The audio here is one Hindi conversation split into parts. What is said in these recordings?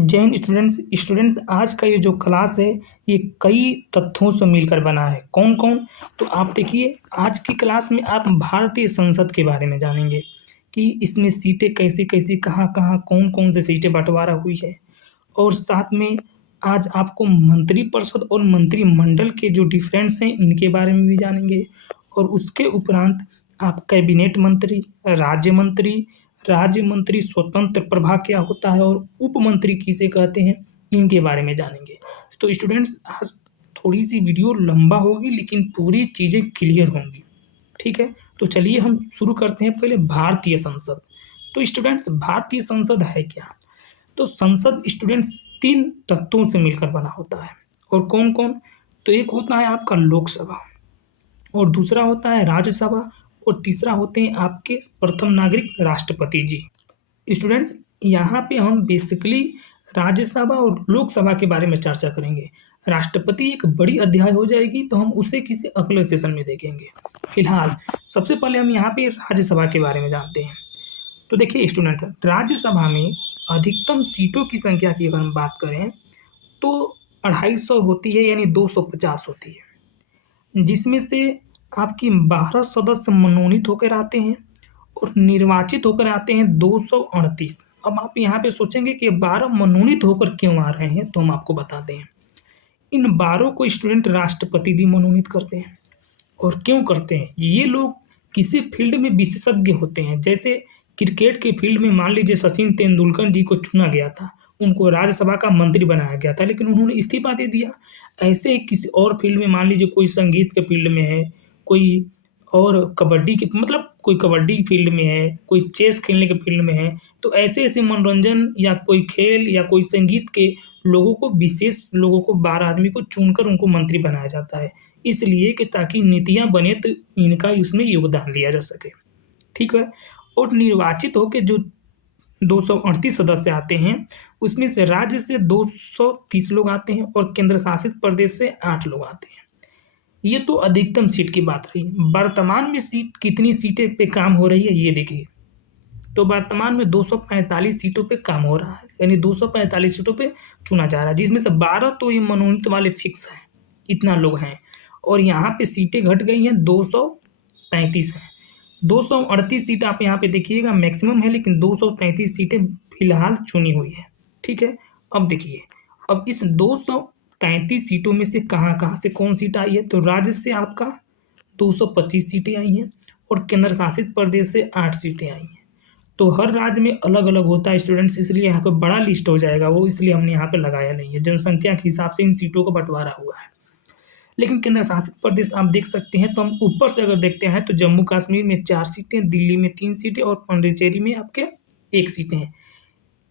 जैन स्टूडेंट्स आज का ये जो क्लास है ये कई तथ्यों से मिलकर बना है। कौन-कौन? तो आप देखिए आज की क्लास में आप भारतीय संसद के बारे में जानेंगे कि इसमें सीटें कैसी-कैसी, कहाँ-कहाँ, कौन-कौन सी सीटें बँटवारा हुई है। और साथ में आज आपको मंत्रिपरिषद और मंत्रिमंडल के जो डिफरेंस हैं इनके बारे में भी जानेंगे। और उसके उपरांत आप कैबिनेट मंत्री, राज्य मंत्री स्वतंत्र प्रभार क्या होता है और उप मंत्री किसे कहते हैं, इनके बारे में जानेंगे। तो स्टूडेंट्स आज थोड़ी-सी वीडियो लंबा होगी लेकिन पूरी चीज़ें क्लियर होंगी, ठीक है? तो चलिए हम शुरू करते हैं पहले भारतीय संसद। तो स्टूडेंट्स भारतीय संसद है क्या? तो संसद स्टूडेंट 3 तत्वों से मिलकर बना होता है। और कौन-कौन? तो एक होता है आपका लोकसभा और दूसरा होता है राज्यसभा और तीसरा होते हैं आपके प्रथम नागरिक राष्ट्रपति जी। स्टूडेंट्स यहाँ पे हम बेसिकली राज्यसभा और लोकसभा के बारे में चर्चा करेंगे। राष्ट्रपति एक बड़ी अध्याय हो जाएगी तो हम उसे किसी अगले सेशन में देखेंगे। फिलहाल सबसे पहले हम यहाँ पे राज्यसभा के बारे में जानते हैं। तो देखिए स्टूडेंट राज्यसभा में अधिकतम सीटों की संख्या की अगर हम बात करें तो 250 होती है यानी 250 होती है, जिसमें से आपकी 12 सदस्य मनोनीत होकर आते हैं और निर्वाचित होकर आते हैं 238। अब आप यहाँ पे सोचेंगे कि 12 मनोनीत होकर क्यों आ रहे हैं, तो हम आपको बताते हैं। इन 12 को स्टूडेंट राष्ट्रपति भी मनोनीत करते हैं। और क्यों करते हैं? ये लोग किसी फील्ड में विशेषज्ञ होते हैं। जैसे क्रिकेट के फील्ड में मान लीजिए सचिन तेंदुलकर जी को चुना गया था, उनको राज्यसभा का मंत्री बनाया गया था लेकिन उन्होंने इस्तीफा दे दिया। ऐसे ही किसी और फील्ड में मान लीजिए कोई संगीत के फील्ड में है, कोई और कबड्डी के मतलब कोई कबड्डी फील्ड में है, कोई चेस खेलने के फील्ड में है, तो ऐसे-ऐसे मनोरंजन या कोई खेल या कोई संगीत के लोगों को विशेष लोगों को 12 आदमी को चुनकर उनको मंत्री बनाया जाता है। इसलिए कि ताकि नीतियाँ बने तो इनका इसमें योगदान लिया जा सके, ठीक है? और निर्वाचित होके जो 238 सदस्य आते हैं, उसमें से राज्य से 230 लोग आते हैं और केंद्र शासित प्रदेश से 8 लोग आते हैं। ये तो अधिकतम सीट की बात रही। वर्तमान में सीट कितनी सीटें पे काम हो रही है ये देखिए। तो वर्तमान में 245 सीटों पे काम हो रहा है, यानी 245 सीटों पे चुना जा रहा है, जिसमें से 12 तो ये मनोनीत वाले फिक्स हैं, इतना लोग हैं। और यहाँ पे सीटें घट गई हैं, 233 हैं। 238 सीट आप यहाँ पे देखिएगा मैक्सिमम है, लेकिन 233 सीटें फिलहाल चुनी हुई है, ठीक है? अब देखिए, अब इस 233 सीटों में से कहाँ-कहाँ से कौन सीट आई है? तो राज्य से आपका 225 सीटें आई हैं और केंद्र शासित प्रदेश से 8 सीटें आई हैं। तो हर राज्य में अलग-अलग होता है स्टूडेंट्स, इसलिए यहाँ पे बड़ा लिस्ट हो जाएगा वो, इसलिए हमने यहाँ पे लगाया नहीं है। जनसंख्या के हिसाब से इन सीटों का बँटवारा हुआ है। लेकिन केंद्र शासित प्रदेश आप देख सकते हैं, तो हम ऊपर से अगर देखते हैं तो जम्मू कश्मीर में 4 सीटें, दिल्ली में 3 सीटें और पौंडीचेरी में आपके 1 सीटें हैं।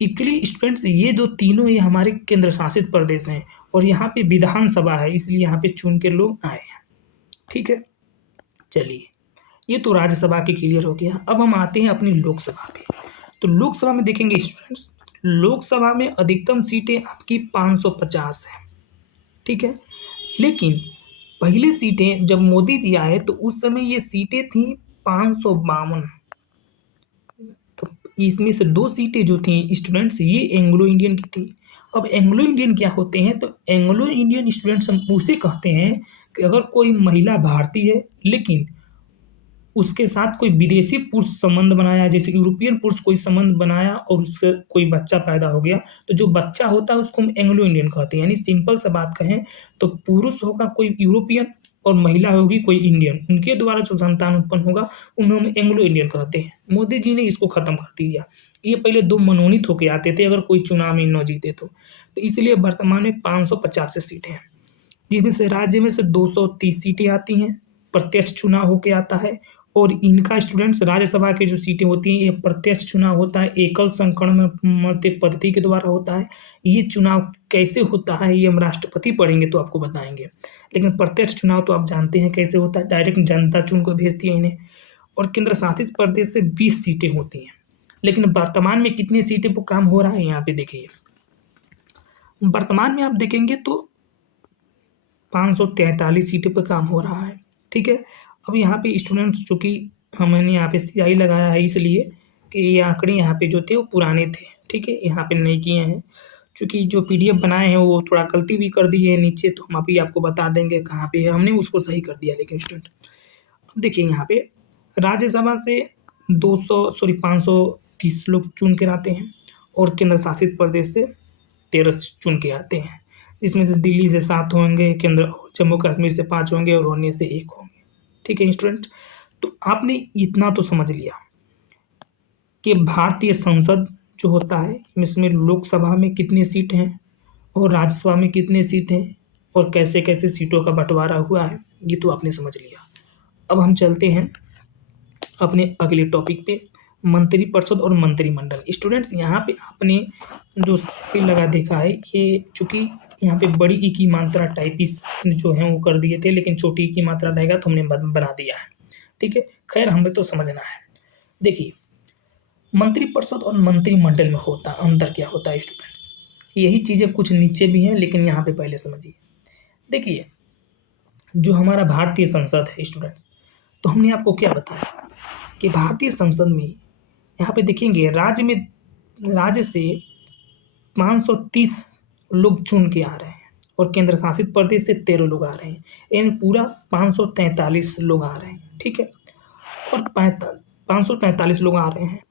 इसलिए स्टूडेंट्स ये जो तीनों ये हमारे केंद्र शासित प्रदेश हैं और यहाँ पे विधानसभा है, इसलिए यहाँ पे चुन के लोग आए हैं, ठीक है? चलिए, ये तो राज्यसभा के क्लियर हो गया। अब हम आते हैं अपनी लोकसभा पे। तो लोकसभा में देखेंगे स्टूडेंट्स, लोकसभा में अधिकतम सीटें आपकी 550 हैं, ठीक है? लेकिन पहली सीटें जब मोदी जी आए तो उस समय ये सीटें थी 552। तो इसमें से 2 सीटें जो थी स्टूडेंट्स ये एंग्लो इंडियन की थी। अब एंग्लो इंडियन क्या होते हैं? तो एंग्लो इंडियन स्टूडेंट्स हम उसे कहते हैं कि अगर कोई महिला भारतीय है लेकिन उसके साथ कोई विदेशी पुरुष संबंध बनाया, जैसे यूरोपियन पुरुष कोई संबंध बनाया और उससे कोई बच्चा पैदा हो गया, तो जो बच्चा होता है उसको हम एंग्लो इंडियन कहते हैं। यानी सिंपल सा बात कहें तो पुरुष होगा कोई यूरोपियन और महिला होगी कोई इंडियन, उनके द्वारा जो संतान उत्पन्न होगा उन्हें हम एंग्लो इंडियन कहते हैं। मोदी जी ने इसको खत्म कर दिया। ये पहले 2 मनोनीत होके आते थे अगर कोई चुनाव में न जीते तो इसलिए वर्तमान में 550 सीटें हैं, जिसमें से राज्य में से 230 सीटें आती हैं, प्रत्यक्ष चुनाव होके आता है। और इनका स्टूडेंट्स राज्यसभा की जो सीटें होती हैं ये प्रत्यक्ष चुनाव होता है, एकल संक्रमण पद्धति के द्वारा होता है। ये चुनाव कैसे होता है ये हम राष्ट्रपति पढ़ेंगे तो आपको बताएंगे, लेकिन प्रत्यक्ष चुनाव तो आप जानते हैं कैसे होता है, डायरेक्ट जनता चुन कर भेजती है इन्हें। और केंद्र शासित प्रदेश से 20 सीटें होती हैं, लेकिन वर्तमान में कितनी सीटें पर काम हो रहा है यहाँ पे देखिए। वर्तमान में आप देखेंगे तो 543 सीटों पर काम हो रहा है, ठीक है? अब यहाँ पे स्टूडेंट्स चूँकि हमने यहाँ पे स्याही लगाया है इसलिए कि ये आंकड़े यहाँ पे जो थे वो पुराने थे, ठीक है? यहाँ पे नहीं किए हैं। चूँकि जो पीडीएफ बनाए हैं वो थोड़ा गलती भी कर दी है नीचे, तो हम अभी आपको बता देंगे कहाँ पे है, हमने उसको सही कर दिया लेकिन स्टूडेंट। अब देखिए यहाँ पे राज्यसभा से 530 लोग चुन के आते हैं और केंद्र शासित प्रदेश से 13 चुन के आते हैं। इसमें से दिल्ली से 7 होंगे, केंद्र जम्मू कश्मीर से 5 होंगे और अन्य से 1 होंगे। ठीक है स्टूडेंट, तो आपने इतना तो समझ लिया कि भारतीय संसद जो होता है इसमें लोकसभा में कितने सीट हैं और राज्यसभा में कितने सीट हैं और कैसे कैसे सीटों का बंटवारा हुआ है, ये तो आपने समझ लिया। अब हम चलते हैं अपने अगले टॉपिक पे, मंत्रिपरिषद और मंत्रिमंडल। स्टूडेंट्स यहाँ पे आपने जो स्पेल लगा देखा है, ये चूँकि यहाँ पे बड़ी ई की मात्रा टाइपिस जो है वो कर दिए थे, लेकिन छोटी ई की मात्रा रहेगा तो हमने बना दिया है। ठीक है, खैर हमें तो समझना है। देखिए मंत्रिपरिषद और मंत्रिमंडल में होता अंतर क्या होता है स्टूडेंट्स, यही चीज़ें कुछ नीचे भी हैं लेकिन यहाँ पे पहले समझिए। देखिए जो हमारा भारतीय संसद है स्टूडेंट्स, तो हमने आपको क्या बताया कि भारतीय संसद में यहाँ पे देखेंगे राज्य से 530 लोग चुन के आ रहे हैं और केंद्र शासित प्रदेश से 13 लोग आ रहे हैं, यानी पूरा 543 लोग आ रहे हैं। ठीक है, और 543 लोग आ रहे हैं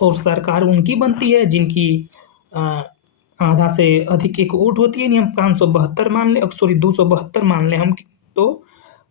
और सरकार उनकी बनती है जिनकी आधा से अधिक एक वोट होती है, यानी हम 572 मान लें, सॉरी 272 मान लें हम, तो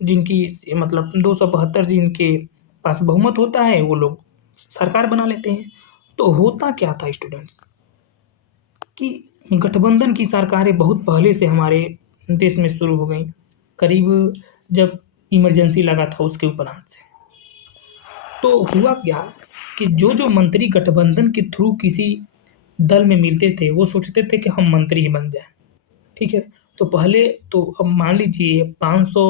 जिनकी मतलब 272 जिनके पास बहुमत होता है वो लोग सरकार बना लेते हैं। तो होता क्या था स्टूडेंट्स कि गठबंधन की सरकारें बहुत पहले से हमारे देश में शुरू हो गई, करीब जब इमरजेंसी लगा था उसके उपरांत से। तो हुआ क्या कि जो मंत्री गठबंधन के थ्रू किसी दल में मिलते थे वो सोचते थे कि हम मंत्री ही बन जाएं। ठीक है, तो पहले तो अब मान लीजिए 500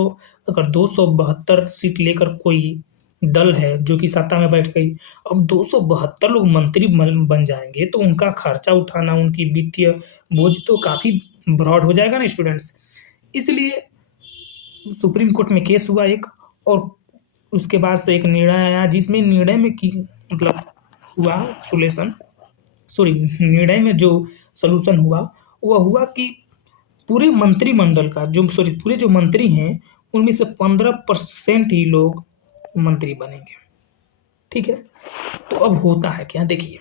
अगर 272 सीट लेकर कोई दल है जो कि सत्ता में बैठ गई, अब 272 लोग मंत्री बन जाएंगे तो उनका खर्चा उठाना, उनकी वित्तीय बोझ तो काफ़ी ब्रॉड हो जाएगा ना स्टूडेंट्स। इसलिए सुप्रीम कोर्ट में केस हुआ एक, और उसके बाद से एक निर्णय आया जिसमें निर्णय में की मतलब हुआ निर्णय में जो सॉल्यूशन हुआ वह हुआ कि पूरे मंत्रिमंडल का पूरे जो मंत्री हैं उनमें से 15% ही लोग मंत्री बनेंगे। ठीक है, तो अब होता है क्या, देखिए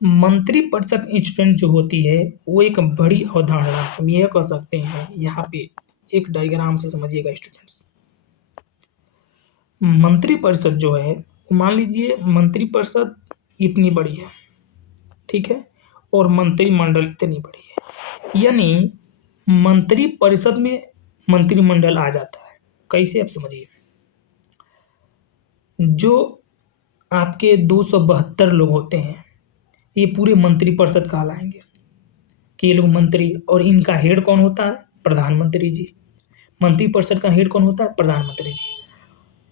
मंत्रिपरिषद स्टूडेंट जो होती है वो एक बड़ी अवधारणा, हम यह कह सकते हैं। यहाँ पे एक डायग्राम से समझिएगा स्टूडेंट्स। मंत्रिपरिषद जो है मान लीजिए मंत्रिपरिषद इतनी बड़ी है, ठीक है, और मंत्रिमंडल इतनी बड़ी है, यानी मंत्रिपरिषद में मंत्रिमंडल आ जाता है। कैसे, आप समझिए, जो आपके 272 लोग होते हैं ये पूरे मंत्रिपरिषद कहलाएंगे कि ये लोग मंत्री, और इनका हेड कौन होता है, प्रधानमंत्री जी। मंत्रिपरिषद का हेड कौन होता है, प्रधानमंत्री जी।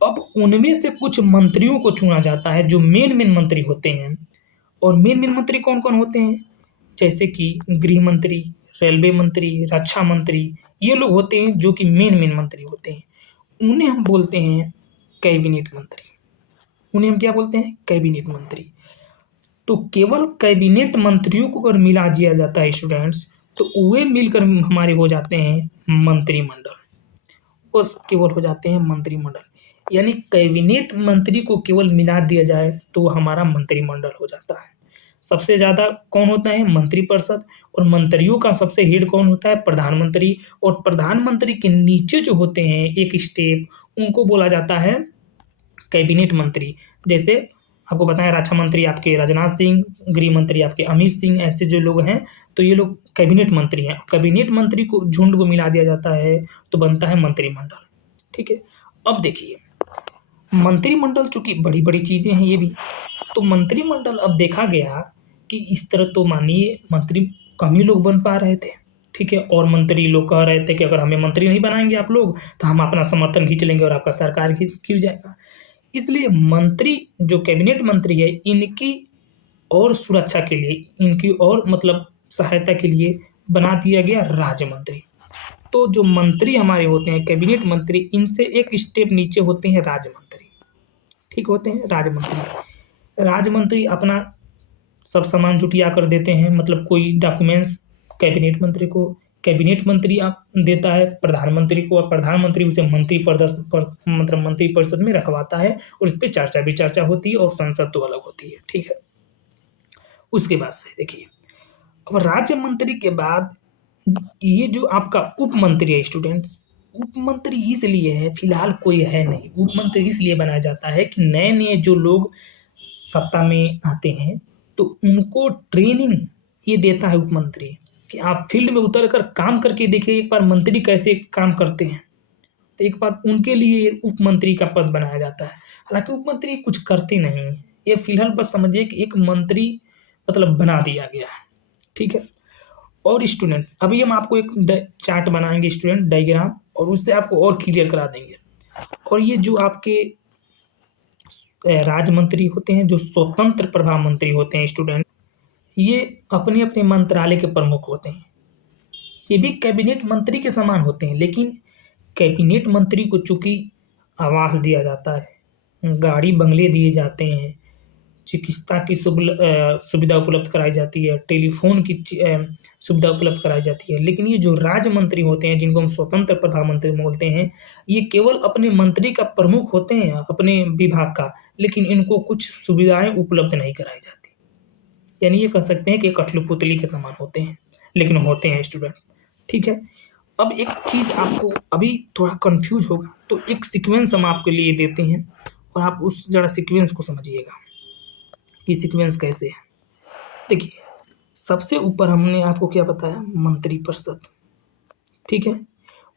अब उनमें से कुछ मंत्रियों को चुना जाता है जो मेन मंत्री होते हैं, और मेन मंत्री कौन कौन होते हैं, जैसे कि गृह मंत्री, रेलवे मंत्री, रक्षा मंत्री, ये लोग होते हैं जो कि मेन मंत्री होते हैं। उन्हें हम बोलते हैं कैबिनेट मंत्री। उन्हें हम क्या बोलते हैं, कैबिनेट मंत्री। तो केवल कैबिनेट मंत्रियों को अगर मिला दिया जाता है स्टूडेंट्स, तो वे मिलकर हमारे हो जाते हैं मंत्रिमंडल, बस केवल हो जाते हैं मंत्रिमंडल। यानी कैबिनेट मंत्री को केवल मिला दिया जाए तो हमारा मंत्रिमंडल हो जाता है। सबसे ज़्यादा कौन होता है, मंत्रिपरिषद, और मंत्रियों का सबसे हेड कौन होता है, प्रधानमंत्री, और प्रधानमंत्री के नीचे जो होते हैं एक स्टेप, उनको बोला जाता है कैबिनेट मंत्री। जैसे आपको बताएं रक्षा मंत्री आपके राजनाथ सिंह, गृह मंत्री आपके अमित सिंह, ऐसे जो लोग हैं तो ये लोग कैबिनेट मंत्री हैं। कैबिनेट मंत्री को झुंड को मिला दिया जाता है तो बनता है मंत्रिमंडल। ठीक है, अब देखिए मंत्रिमंडल चूंकि बड़ी बड़ी चीज़ें हैं ये भी, तो मंत्रिमंडल अब देखा गया कि इस तरह तो मानिए मंत्री कम ही लोग बन पा रहे थे। ठीक है, और मंत्री लोग कह रहे थे कि अगर हमें मंत्री नहीं बनाएंगे आप लोग तो हम अपना समर्थन खींच लेंगे और आपका सरकार गिर जाएगा। इसलिए मंत्री जो कैबिनेट मंत्री है इनकी और सुरक्षा के लिए, इनकी और मतलब सहायता के लिए बना दिया गया राज्य मंत्री। तो जो मंत्री हमारे होते हैं कैबिनेट मंत्री, इनसे एक स्टेप नीचे होते हैं राज्य मंत्री। ठीक होते हैं राज्य मंत्री। राज्य मंत्री अपना सब सामान जुटिया कर देते हैं, मतलब कोई डॉक्यूमेंट्स कैबिनेट मंत्री आप देता है प्रधानमंत्री को, और प्रधानमंत्री उसे मंत्री परिषद में रखवाता है, और इस पे चर्चा विचर्चा होती है, और संसद तो अलग होती है, ठीक है। उसके बाद से देखिए, अब राज्य मंत्री के बाद ये जो आपका उप मंत्री है स्टूडेंट्स, उप मंत्री इसलिए है, फिलहाल कोई है नहीं। उप मंत्री इसलिए बनाया जाता है कि नए नए जो लोग सत्ता में आते हैं तो उनको ट्रेनिंग ये देता है उप मंत्री, कि आप फील्ड में उतर कर काम करके देखिए एक बार मंत्री कैसे काम करते हैं। तो एक बार उनके लिए उप मंत्री का पद बनाया जाता है। हालांकि उप मंत्री कुछ करते नहीं हैं, ये फिलहाल बस समझिए कि एक मंत्री मतलब बना दिया गया है, ठीक है। और स्टूडेंट अभी हम आपको एक चार्ट बनाएंगे स्टूडेंट, डायग्राम, और उससे आपको और क्लियर करा देंगे। और ये जो आपके राज्य मंत्री होते हैं, जो स्वतंत्र प्रभार मंत्री होते हैं स्टूडेंट, ये अपने अपने मंत्रालय के प्रमुख होते हैं। ये भी कैबिनेट मंत्री के समान होते हैं, लेकिन कैबिनेट मंत्री को चूंकि आवास दिया जाता है, गाड़ी बंगले दिए जाते हैं, चिकित्सा की सुविधा उपलब्ध कराई जाती है, टेलीफोन की सुविधा उपलब्ध कराई जाती है। लेकिन ये जो राज्य मंत्री होते हैं, जिनको हम स्वतंत्र प्रधानमंत्री बोलते हैं, ये केवल अपने मंत्री का प्रमुख होते हैं, अपने विभाग का, लेकिन इनको कुछ सुविधाएं उपलब्ध नहीं कराई जाती। यानी ये कह सकते हैं कि कठपुतली के समान होते हैं, लेकिन होते हैं स्टूडेंट, ठीक है। अब एक चीज आपको अभी थोड़ा कंफ्यूज होगा, तो एक सीक्वेंस हम आपके लिए देते हैं, और आप उस जरा सीक्वेंस को समझिएगा कि सीक्वेंस कैसे है। देखिए, सबसे ऊपर हमने आपको क्या बताया, मंत्रिपरिषद, ठीक है।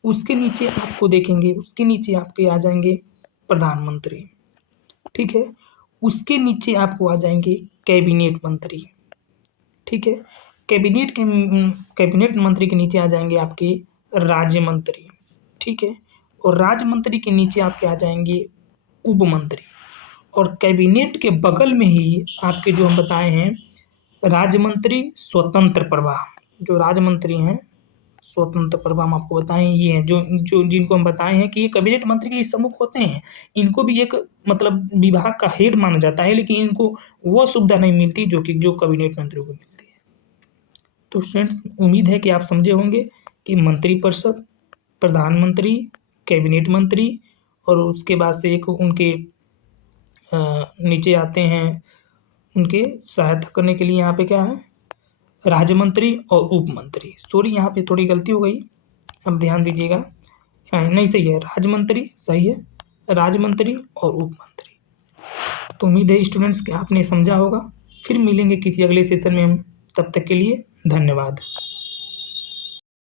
उसके नीचे आपको देखेंगे, उसके नीचे आपके आ जाएंगे प्रधानमंत्री, ठीक है। उसके नीचे आपको आ जाएंगे कैबिनेट मंत्री, ठीक है। कैबिनेट मंत्री के नीचे आ जाएंगे आपके राज्य मंत्री, ठीक है। और राज्य मंत्री के नीचे आपके आ जाएंगे उप मंत्री, और कैबिनेट के बगल में ही आपके जो हम बताए हैं राज्य मंत्री स्वतंत्र प्रभार, जो राज्य मंत्री हैं स्वतंत्र प्रभार हम आपको बताएं, ये हैं जो जो जिनको हम बताए हैं कि ये कैबिनेट मंत्री के सम्मुख होते हैं। इनको भी एक मतलब विभाग का हेड माना जाता है, लेकिन इनको वो सुविधा नहीं मिलती जो कैबिनेट मंत्री को मिलती है। तो स्टूडेंट्स, उम्मीद है कि आप समझे होंगे कि मंत्रिपरिषद, प्रधानमंत्री, कैबिनेट मंत्री, और उसके बाद से एक उनके नीचे आते हैं, उनके सहायता करने के लिए यहाँ पे क्या है, राज्य मंत्री और उप मंत्री। सॉरी, यहाँ पे थोड़ी गलती हो गई, अब ध्यान दीजिएगा। नहीं, सही है, राज्य मंत्री सही है, राज्य मंत्री और उप मंत्री। तो उम्मीद है स्टूडेंट्स कि आपने समझा होगा। फिर मिलेंगे किसी अगले सेशन में हम, तब तक के लिए धन्यवाद।